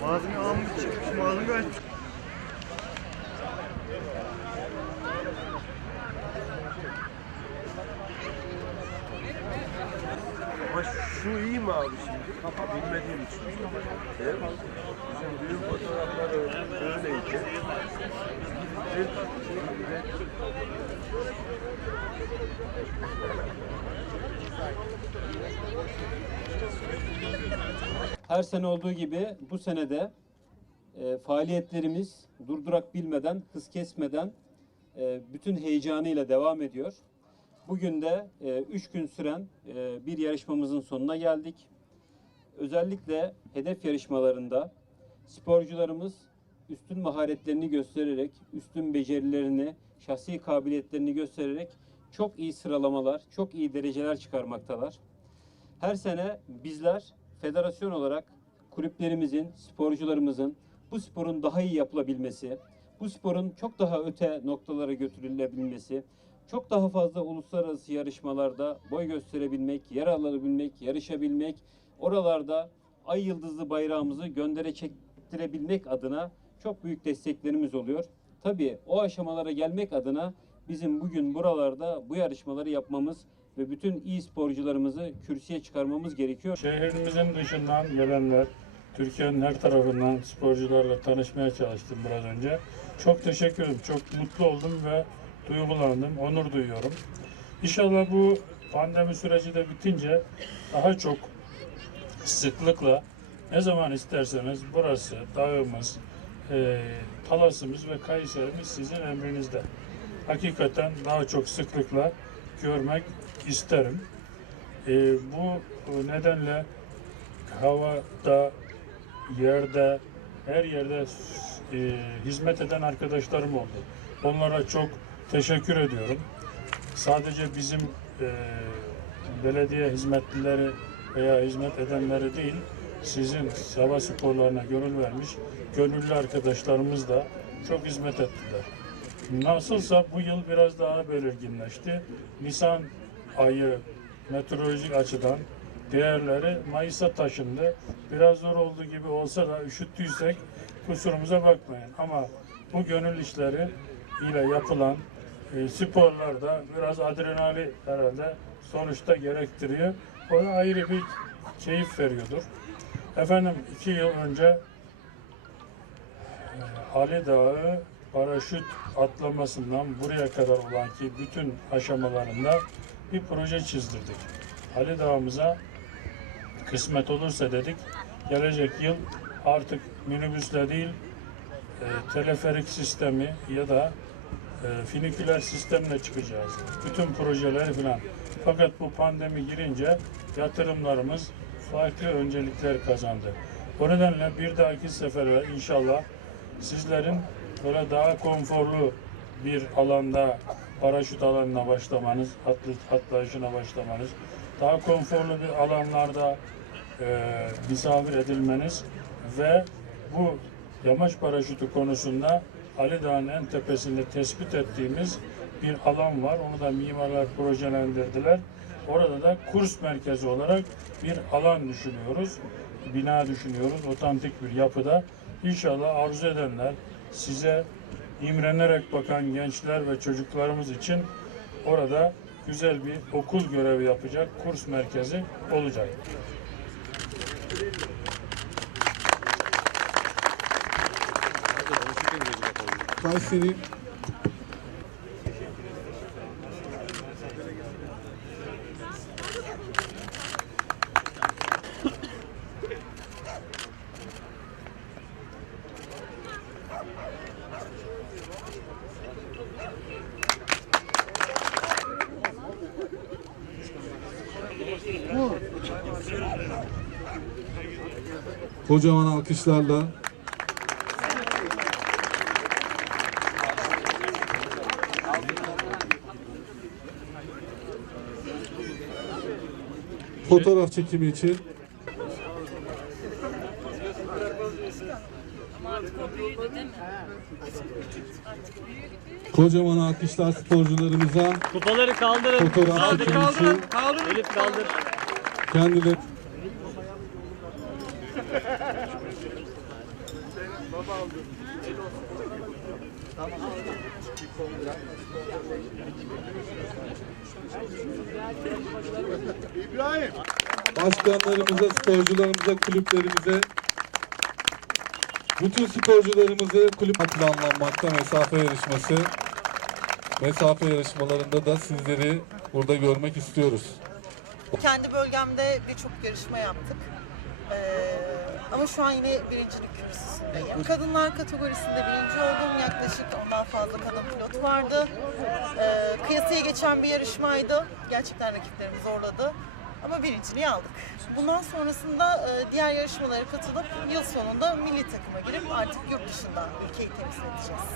Malzeme almış çıkmış malzeme açmış. Ama şu iyi mi abi şimdi? Bilmediğim için. Değil mi? Bizim düğün fotoğrafları öyleydi. Her sene olduğu gibi bu senede e, faaliyetlerimiz durdurak bilmeden, hız kesmeden e, bütün heyecanıyla devam ediyor. Bugün de 3 gün süren e, bir yarışmamızın sonuna geldik. Özellikle hedef yarışmalarında sporcularımız üstün maharetlerini göstererek, üstün becerilerini, şahsi kabiliyetlerini göstererek çok iyi sıralamalar, çok iyi dereceler çıkarmaktalar. Her sene bizler federasyon olarak kulüplerimizin, sporcularımızın bu sporun daha iyi yapılabilmesi, bu sporun çok daha öte noktalara götürülebilmesi, çok daha fazla uluslararası yarışmalarda boy gösterebilmek, yer alabilmek, yarışabilmek, oralarda ay yıldızlı bayrağımızı göndere çektirebilmek adına çok büyük desteklerimiz oluyor. Tabii o aşamalara gelmek adına bizim bugün buralarda bu yarışmaları yapmamız ve bütün iyi sporcularımızı kürsüye çıkarmamız gerekiyor. Şehrimizin dışından gelenler, Türkiye'nin her tarafından sporcularla tanışmaya çalıştım biraz önce. Çok teşekkür ederim. Çok mutlu oldum ve duygulandım, onur duyuyorum. İnşallah bu pandemi süreci de bitince daha çok sıklıkla ne zaman isterseniz burası, dağımız, e, Talas'ımız ve Kayseri'miz sizin emrinizde. Hakikaten daha çok sıklıkla görmek isterim. E, bu nedenle havada, yerde, her yerde e, hizmet eden arkadaşlarım oldu. Onlara çok teşekkür ediyorum. Sadece bizim e, belediye hizmetlileri veya hizmet edenleri değil, sizin hava sporlarına gönül vermiş gönüllü arkadaşlarımız da çok hizmet ettiler. Nasılsa bu yıl biraz daha belirginleşti. Nisan ayı meteorolojik açıdan değerleri Mayıs'a taşındı. Biraz zor olduğu gibi olsa da üşüttüysek kusurumuza bakmayın. Ama bu gönül işleri ile yapılan e, sporlarda biraz adrenali herhalde sonuçta gerektiriyor. O da ayrı bir keyif veriyordur. Efendim iki yıl önce e, Ali Dağı paraşüt atlamasından buraya kadar olan ki bütün aşamalarında bir proje çizdirdik. Ali Dağımıza kısmet olursa dedik gelecek yıl artık minibüsle değil e, teleferik sistemi ya da e, finiküler sistemle çıkacağız. Bütün projeleri falan. Fakat bu pandemi girince yatırımlarımız farklı öncelikler kazandı. O nedenle bir dahaki sefere inşallah sizlerin böyle daha konforlu bir alanda paraşüt alanına başlamanız, atlı, atlayışına başlamanız, daha konforlu bir alanlarda e, misafir edilmeniz ve bu yamaç paraşütü konusunda Ali Dağı'nın en tepesinde tespit ettiğimiz bir alan var. Onu da mimarlar projelendirdiler. Orada da kurs merkezi olarak bir alan düşünüyoruz. Bina düşünüyoruz. Otantik bir yapıda. İnşallah arzu edenler size imrenerek bakan gençler ve çocuklarımız için orada güzel bir okul görevi yapacak kurs merkezi olacak. Kayseri kocaman alkışlarla fotoğraf çekimi için kocaman alkışlar sporcularımıza Kupaları kaldırın. fotoğraf Kaldır çekimi kaldır. için Kaldır. Elif kaldır. kendileri İbrahim. başkanlarımıza, sporcularımıza, kulüplerimize, bütün sporcularımızı kulüp planlanmakta mesafe yarışması. Mesafe yarışmalarında da sizleri burada görmek istiyoruz. Kendi bölgemde birçok yarışma yaptık. Ee, ama şu an yine birincilik kürsüsündeyim. Kadınlar kategorisinde birinci oldum. Yaklaşık ondan fazla kadın pilot vardı. Ee, kıyasıya geçen bir yarışmaydı. Gerçekten rakiplerimi zorladı. Ama birinciliği aldık. Bundan sonrasında e, diğer yarışmalara katılıp yıl sonunda milli takıma girip artık yurt dışında ülkeyi temsil edeceğiz.